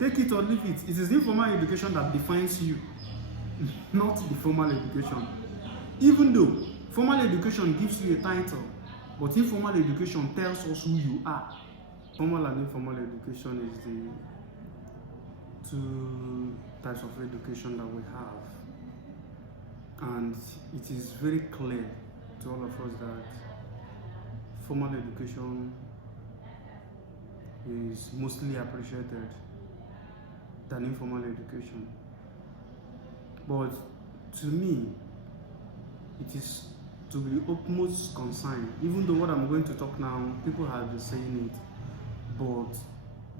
Take it or leave it. It is informal education that defines you, not the formal education. Even though formal education gives you a title, but informal education tells us who you are. Formal and informal education is the two types of education that we have. And it is very clear to all of us that formal education is mostly appreciated than informal education. But to me, it is to be utmost concern, even though what I'm going to talk now, people have been saying it, but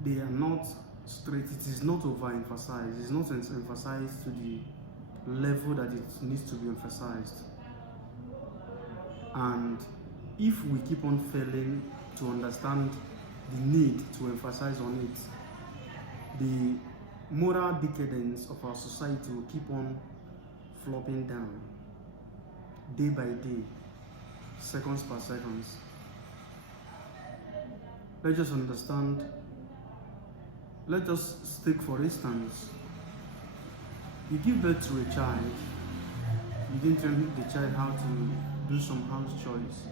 they are not straight. It is not overemphasized. It's not emphasized to the level that it needs to be emphasized. And if we keep on failing to understand the need to emphasize on it, the moral decadence of our society will keep on flopping down day by day, seconds per seconds. Let's just understand. Let's just take for instance, you give birth to a child, you didn't train the child how to do some house chores,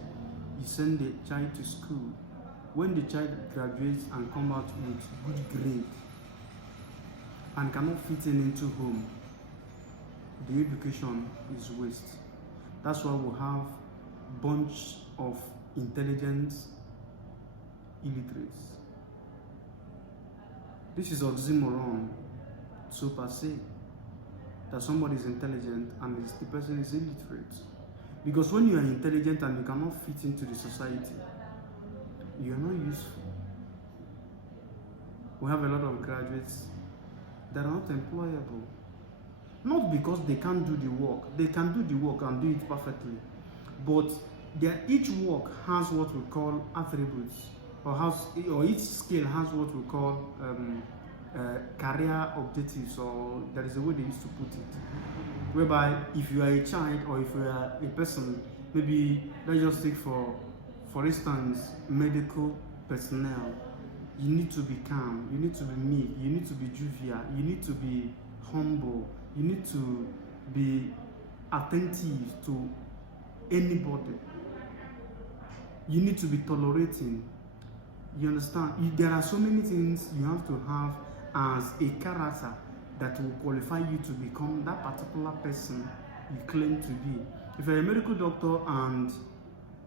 you send the child to school. When the child graduates and comes out with good grade and cannot fit into home, the education is waste. That's why we have bunch of intelligent illiterates. This is oxymoron, so per se, that somebody is intelligent and the person is illiterate. Because when you are intelligent and you cannot fit into the society, you are not useful. We have a lot of graduates that are not employable. Not because they can't do the work. They can do the work and do it perfectly. But each work has what we call attributes, or each skill has what we call career objectives, or that is the way they used to put it. Whereby if you are a child or if you are a person, maybe let's just take for instance, medical personnel, you need to be calm, you need to be meek, you need to be jovial, you need to be humble, you need to be attentive to anybody, you need to be tolerating. You understand? There are so many things you have to have as a character that will qualify you to become that particular person you claim to be. If you're a medical doctor and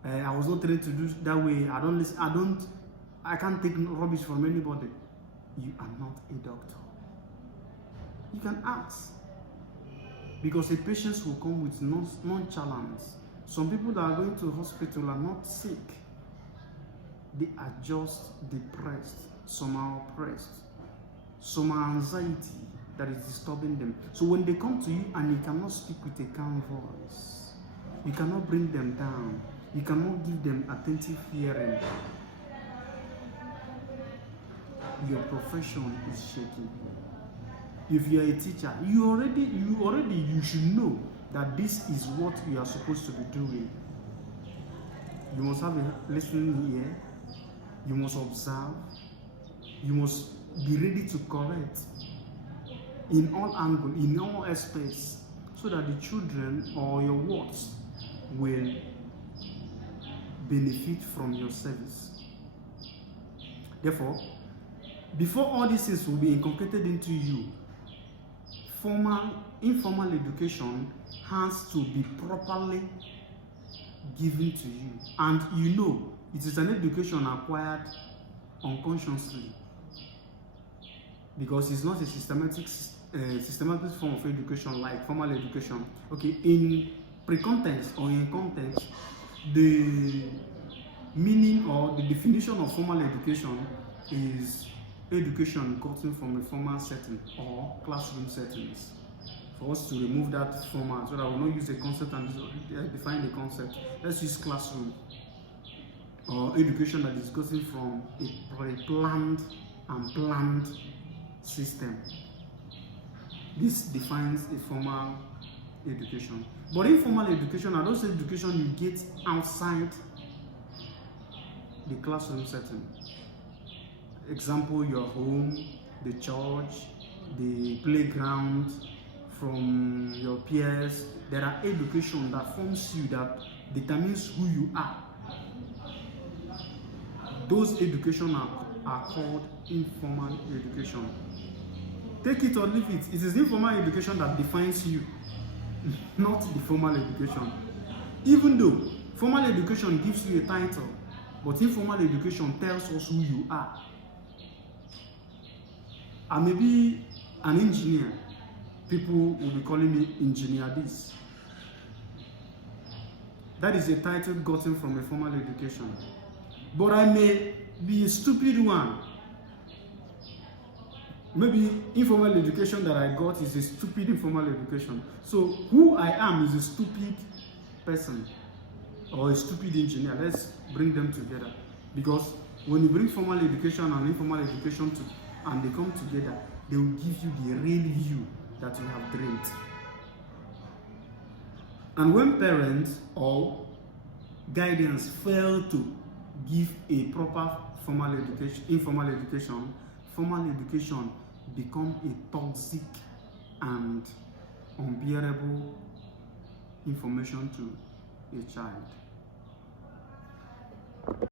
I was not trained to do that way, I can't take rubbish from anybody, you are not a doctor. You can ask, because a patient will come with nonchalance. Some people that are going to hospital are not sick, they are just depressed, some are oppressed, some are anxiety that is disturbing them. So when they come to you and you cannot speak with a calm voice, you cannot bring them down, you cannot give them attentive hearing, your profession is shaking. If you are a teacher, you should know that this is what you are supposed to be doing. You must have a listening ear, you must observe, you must be ready to correct in all angles, in all aspects, so that the children or your words will benefit from your service. Therefore, before all these things will be inculcated into you, informal education has to be properly given to you. And you know, it is an education acquired unconsciously, because it's not a systematic form of education like formal education. Okay, in pre-context or in context, the meaning or the definition of formal education is education gotten from a formal setting or classroom settings. For us to remove that formal, so that we will not use a concept and define the concept, let's use classroom or education that is gotten from a pre-planned and planned system. This defines a formal education. But informal education are those education you get outside the classroom setting. Example, your home, the church, the playground, from your peers. There are education that forms you, that determines who you are. Those education are called informal education. Take it or leave it. It is informal education that defines you, not the formal education. Even though formal education gives you a title, but informal education tells us who you are. I may be an engineer. People will be calling me engineer this. That is a title gotten from a formal education. But I may be a stupid one. Maybe informal education that I got is a stupid informal education. So who I am is a stupid person or a stupid engineer. Let's bring them together. Because when you bring formal education and informal education and they come together, they will give you the real you that you have dreamed. And when parents or guidance fail to give a proper formal education, informal education, formal education become a toxic and unbearable information to a child.